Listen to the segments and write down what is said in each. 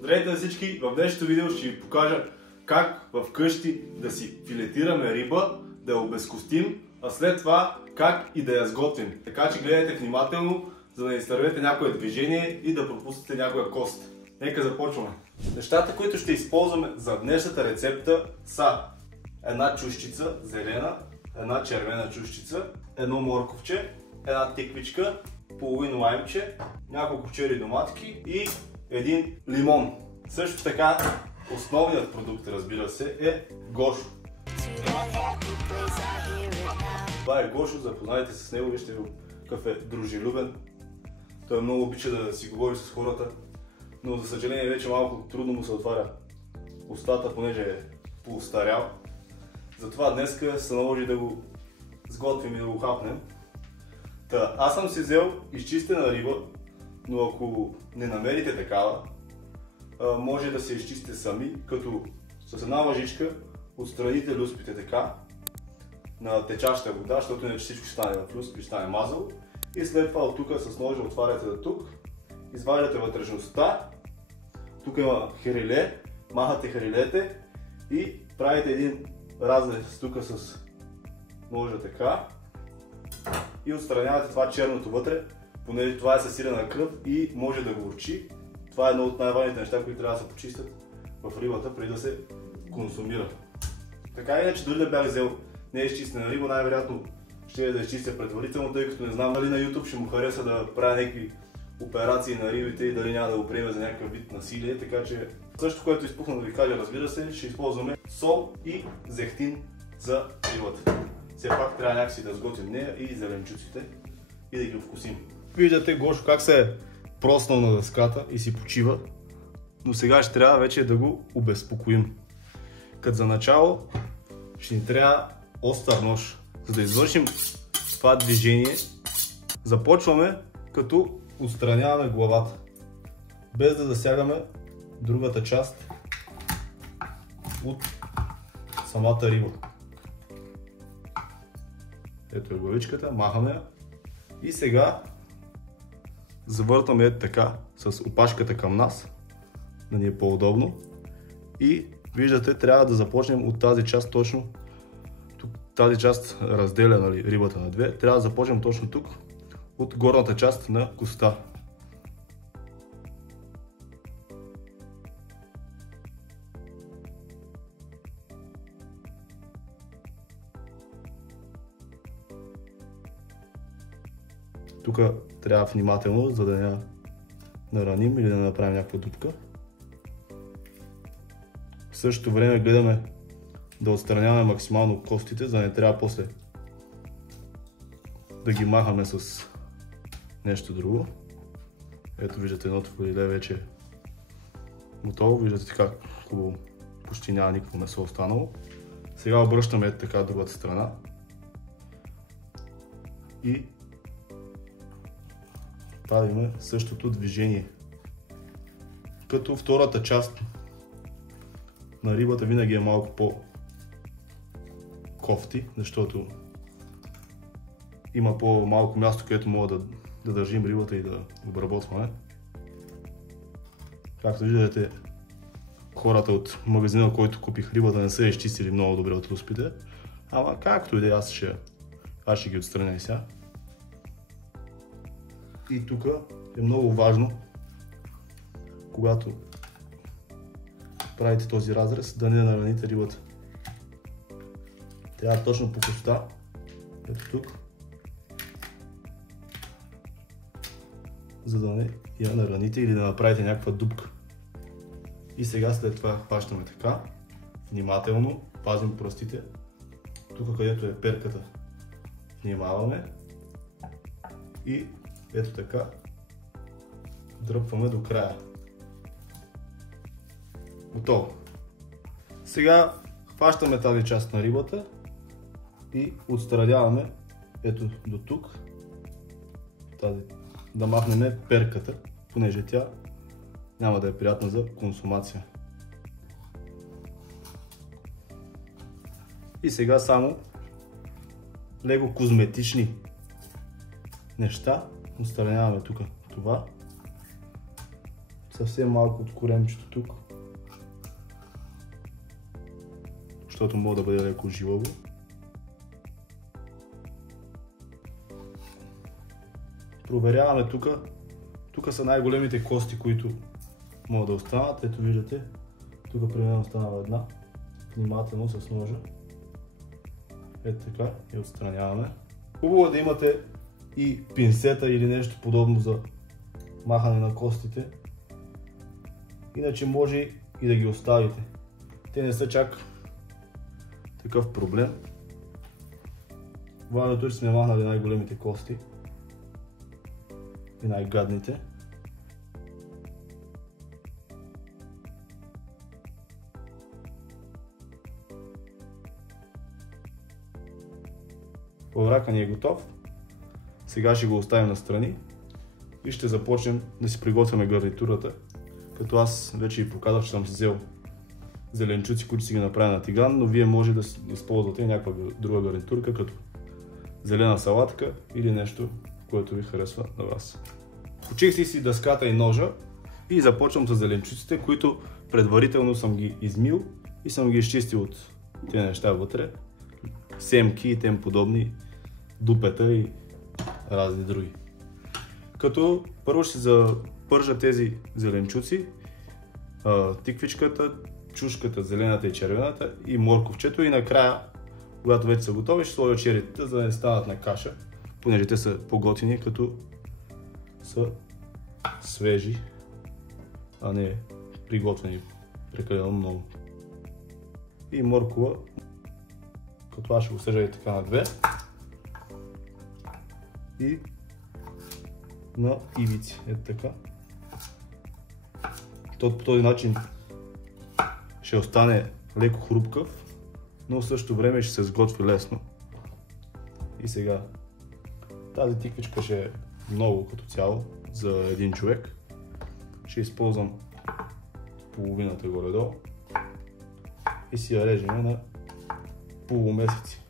Здравейте на всички! В днешното видео ще ви покажа как вкъщи да си филетираме риба, да я обезкостим, а след това как и да я сготвим. Така че гледайте внимателно, за да не изтървете някое движение и да пропуснете някоя кост. Нека започваме. Нещата, които ще използваме за днешната рецепта са една чушчица зелена, една червена чушчица, едно морковче, една тиквичка, половин лаймче, няколко чери доматки и един лимон. Също така основният продукт, разбира се, е гошо. Това е гошо, запознайте се с него, вижте какъв е дружелюбен. Той много обича да си говори с хората, но за съжаление вече малко трудно му се отваря устата, понеже е поостарял. Затова днеска се наложи да го сготвим и да го хапнем. Аз съм си взел изчистена риба, но ако не намерите такава, може да се изчистите сами, като с една лъжичка отстраните люспите така на течаща вода, защото иначе всичко ще стане в люспи, ще стане мазало. И след това от тук с ножа отваряте до тук, изваждате вътрешността, тук има хриле, махате хрилете и правите един разрез тук с ножа така и отстранявате това черното вътре, понеже това е със сирена кръв и може да горчи. Това е едно от най-важните неща, които трябва да се почистят в рибата преди да се консумира. Така или иначе, дори да бях взел неизчистена риба, най-вероятно ще я да изчистя предварително, тъй като не знам дали на YouTube ще му хареса да правя някакви операции на рибите и дали няма да го приеме за някакъв вид насилие, така че също, което изпухна да ви кажа, разбира се, ще използваме сол и зехтин за рибата. Все пак трябва някакси да сготвим нея и зеленчуците и да ги вкусим. Виждате гошо как се е проснал на дъската и си почива, но сега ще трябва вече да го обезпокоим. Като за начало ще ни трябва остър нож. За да извършим това движение, започваме като отстраняваме главата, без да засягаме другата част от самата риба. Ето е главичката, махаме я и сега завъртаме така с опашката към нас, да ни е по-удобно. И виждате, трябва да започнем от тази част точно. Тук, тази част разделя рибата на две. Трябва да започнем точно тук, от горната част на коста. Тук трябва внимателно, за да не нараним или да направим някаква дупка. В същото време гледаме да отстраняваме максимално костите, за да не трябва после да ги махаме с нещо друго. Ето виждате, едното филе вече е готово. Виждате как хубаво, почти няма никакво месо останало. Сега обръщаме така другата страна и правим същото движение. Като втората част на рибата винаги е малко по-кофти, защото има по-малко място, където мога да държим рибата и да обработваме. Както виждате, хората от магазина, който купих рибата, не са изчистили много добре от люспите. Ама както и да е, аз ще ги отстраня и сега. И тук е много важно, когато правите този разрез, да не нараните рибата. Трябва точно по коста, ето тук, за да не я нараните или да направите някаква дупка. И сега след това хващаме така, внимателно, пазим пръстите. Тук, където е перката, внимаваме и ето така дръпваме до края. Готово. Сега хващаме тази част на рибата и отстраняваме ето до тук. Да махнем перката, понеже тя няма да е приятна за консумация. И сега само леко козметични неща. Отстраняваме тук това. съвсем малко от коремчето тук, защото мога да бъде леко жилаво. Проверяваме тук. Тук са най-големите кости, които могат да останат. Ето виждате, тук примерно останала една. Внимателно с ножа. Ето така и отстраняваме. Хубаво е да имате и пинцета или нещо подобно за махане на костите. Иначе може и да ги оставите. Те не са чак такъв проблем. Важното е, че сме махнали най-големите кости и най-гадните. Лаврака ни е готов. Сега ще го оставим настрани и ще започнем да си приготвяме гарнитурата. Като аз вече ви показах, че съм си взел зеленчуци, които си ги направя на тиган, но вие може да използвате някаква друга гарнитурка, като зелена салатка или нещо, което ви харесва на вас. Почих си дъската и ножа и започвам с зеленчуците, които предварително съм ги измил и съм ги изчистил от тези неща вътре. Семки и тем подобни, дупета и разни други. Като първо ще запържа тези зеленчуци, тиквичката, чушката, зелената и червената и морковчето и накрая, когато вече са готови, ще сложа черитата, за да не станат на каша, понеже те са по-готини, като са свежи, а не приготвени прекалено много. И моркова, като аз ще го съжа и така на две. И на ивици, ето така. По този начин ще остане леко хрупкав, но в същото време ще се сготви лесно. И сега тази тиквичка ще е много като цяло за един човек. Ще използвам половината горе-долу и си я режем на полумесеци.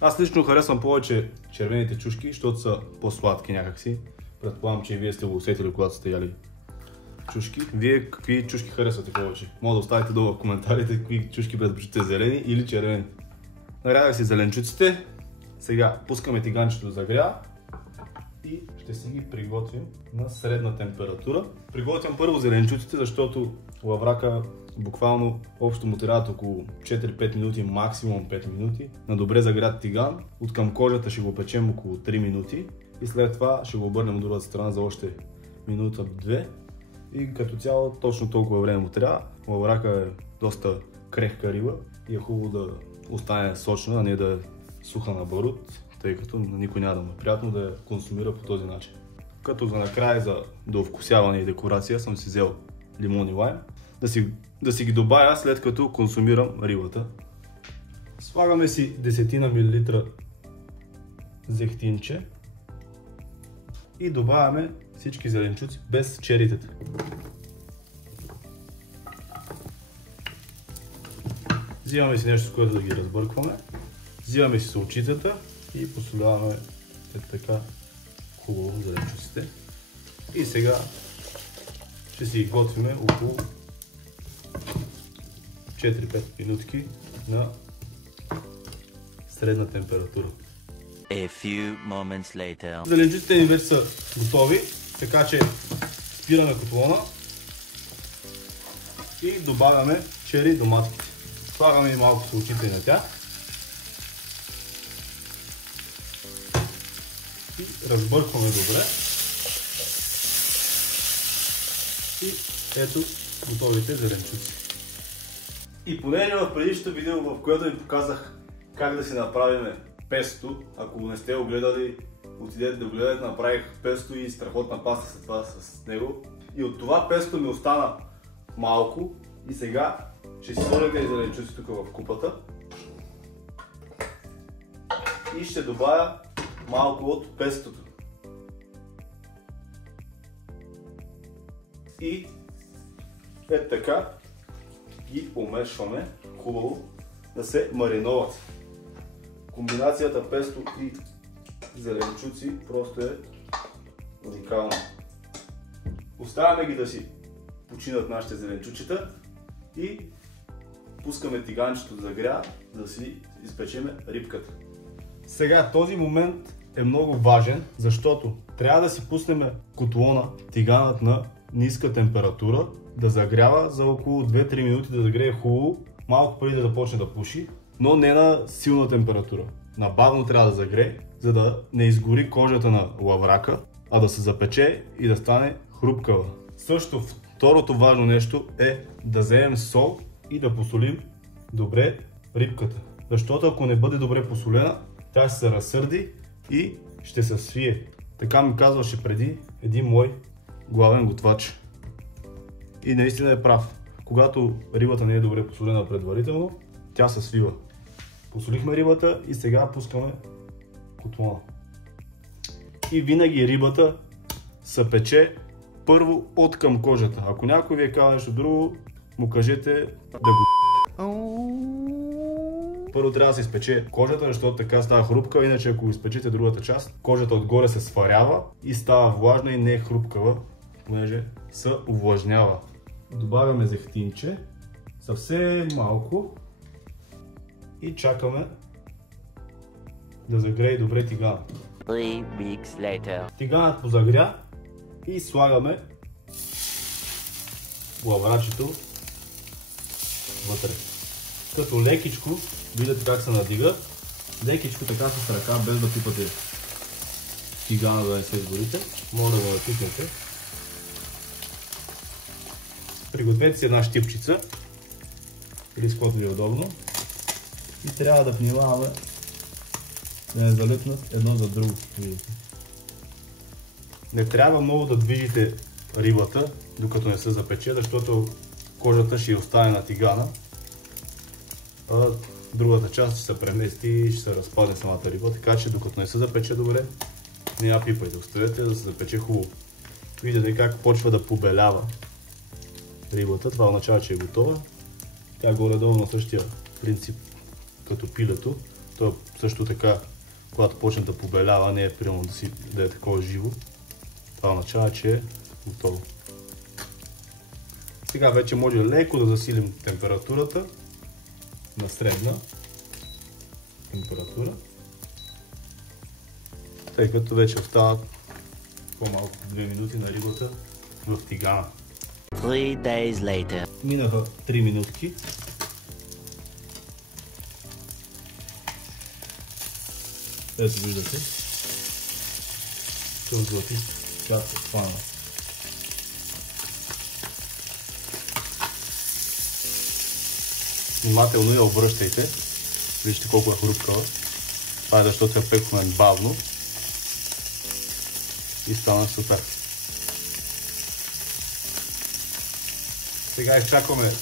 Аз лично харесвам повече червените чушки, защото са по-сладки някакси. Предполагам, че и вие сте го усетили, когато сте яли чушки. Вие какви чушки харесвате повече? Може да оставите долу в коментарите какви чушки предпочитате, зелени или червени. Нарядах си зеленчуците. Сега пускаме тиганчето да загрява и ще си ги приготвим на средна температура. Приготвям първо зеленчуците, защото лаврака буквално общо му трябват около 4-5 минути, максимум 5 минути. На добре загрят тиган. От към кожата ще го печем около 3 минути и след това ще го обърнем от другата страна за още минута-две. И като цяло точно толкова време му трябва. Лаврака е доста крехка риба и е хубаво да остане сочна, а не да е суха на барут, тъй като никой няма да му е приятно да я консумира по този начин. Като за накрая за довкусяване и декорация съм си взел лимон и лайм. Да си ги добавя след като консумирам рибата. Слагаме си 10 мл зехтинче и добавяме всички зеленчуци без черитата. Взимаме си нещо, с което да ги разбъркваме. Взимаме си солчицата и посоляваме така хубаво зеленчуците. И сега ще си ги готвиме около 4-5 минутки на средна температура. A few moments later. Зеленчуците ни вече са готови, така че спираме котлона и добавяме чери доматките. Слагаме и малко солчица и на тях и разбъркваме добре. И ето готовите зеленчуци. И понеже в предишното видео, в което ви показах как да си направим песто, ако не сте го гледали, отидете да го гледате, направих песто и страхотна паста след това с него. И от това песто ми остана малко и сега ще си сложа тези зеленчуци тук в купата и ще добавя малко от пестото. и така ги умешваме хубаво да се мариноват. Комбинацията песто и зеленчуци просто е уникална. Оставяме ги да си починат нашите зеленчуците и пускаме тиганчето да загрява, за да си изпечеме рибката. Сега този момент е много важен, защото трябва да си пуснем котлона, тиганът на ниска температура, да загрява за около 2-3 минути, да загрее хубаво, малко преди да започне да пуши, но не на силна температура. Набавно трябва да загрее, за да не изгори кожата на лаврака, а да се запече и да стане хрупкава. Също второто важно нещо е да вземем сол и да посолим добре рибката. Защото ако не бъде добре посолена, тя ще се разсърди и ще се свие. Така ми казваше преди един мой главен готвач. И наистина е прав. Когато рибата не е добре посолена предварително, тя се свива. Посолихме рибата и сега пускаме котлона. И винаги рибата се пече първо от към кожата. Ако някой ви е казал нещо друго, му кажете да го... Първо трябва да се изпече кожата, защото така става хрупка, иначе ако изпечете другата част, кожата отгоре се сварява и става влажна и не е хрупкава, понеже се увлажнява. Добавяме зехтинче, съвсем малко и чакаме да загрее добре тиганът. 3 weeks later. Тиганът позагря и слагаме лаврачето вътре. Като лекичко, виждате как се надига, лекичко така с ръка, без да пипате тигана да не се сгорите, може да го натикнете. Пригответе си една щипчица или с каквото ви е удобно и трябва да внимаваме да не залепнат едно за друго. Не трябва много да движите рибата, докато не се запече, защото кожата ще остане на тигана, а другата част ще се премести и ще се разпадне самата риба, така че докато не се запече добре, не я пипайте, оставете да се запече хубаво. Видите как почва да побелява рибата, това означава, че е готова. Тя горе-долу на същия принцип като пилето, то също така, когато почне да побелява, не е примерно да е такова живо, това означава, че е готово. Сега вече може леко да засилим температурата на средна температура, тъй като вече остават по-малко 2 минути на рибата в тигана. 3 days later. Минаха 3 минутки. Ето виждате, че от златист цвят се хвана. Внимателно я обръщайте. Вижте колко е хрупкава. Това е защото я пекохме бавно. И стана супер. Сега изчакваме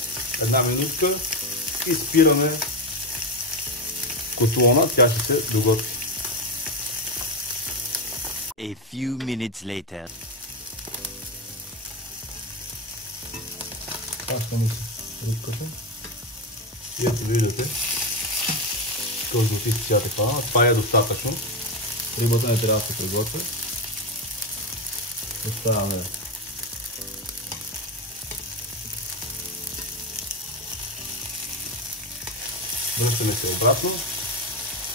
една минутка и спираме котлона, тя ще се доготви. A few minutes later. Пащаме си рибката. И ето виждате, този златист цвят е хвана. Това е достатъчно. Рибата не трябва да се приготвя. Оставяме връщаме се обратно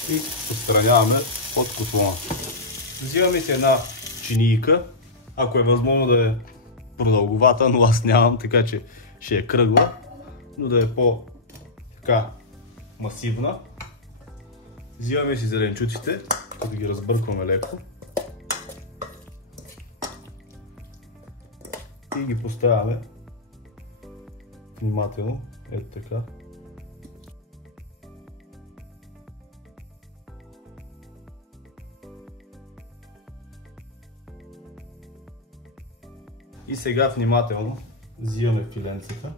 и отстраняваме от котлона. Взимаме си една чинийка, ако е възможно да е продълговата, но аз нямам, така че ще е кръгла, но да е по-така масивна. Взимаме си зеленчуците, като ги разбъркваме леко и ги поставяме внимателно, ето така. И сега внимателно взимаме филенцата.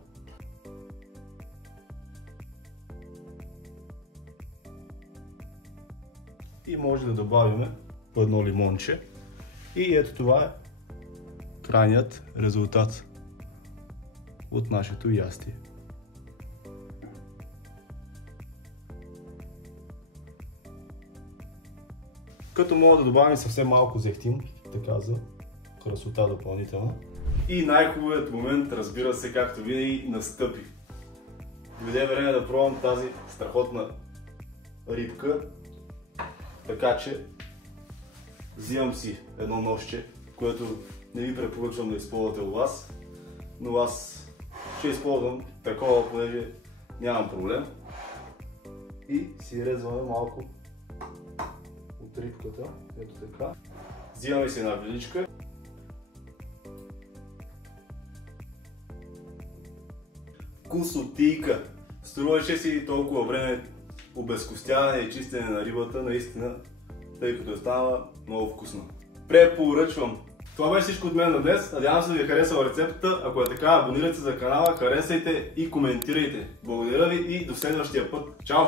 И може да добавим по едно лимонче. И ето това е крайният резултат. от нашето ястие. Като мога да добавим съвсем малко зехтин, така за красота допълнителна. И най-хубавият момент, разбира се, както винаги, настъпи. Дойде време да пробвам тази страхотна рибка, така че взимам си едно ножче, което не ви препоръчвам да използвате у вас, но аз ще използвам такова, понеже нямам проблем. И си резваме малко от рибката, ето така. Взимаме си една виличка. Вкусотийка! Струваше си толкова време обезкостяване и чистене на рибата, наистина, тъй като става много вкусно. Препоръчвам! Това беше всичко от мен на днес. Надявам се да ви е харесала рецептата. Ако е така, абонирайте се за канала, харесайте и коментирайте. Благодаря ви и до следващия път. Чао!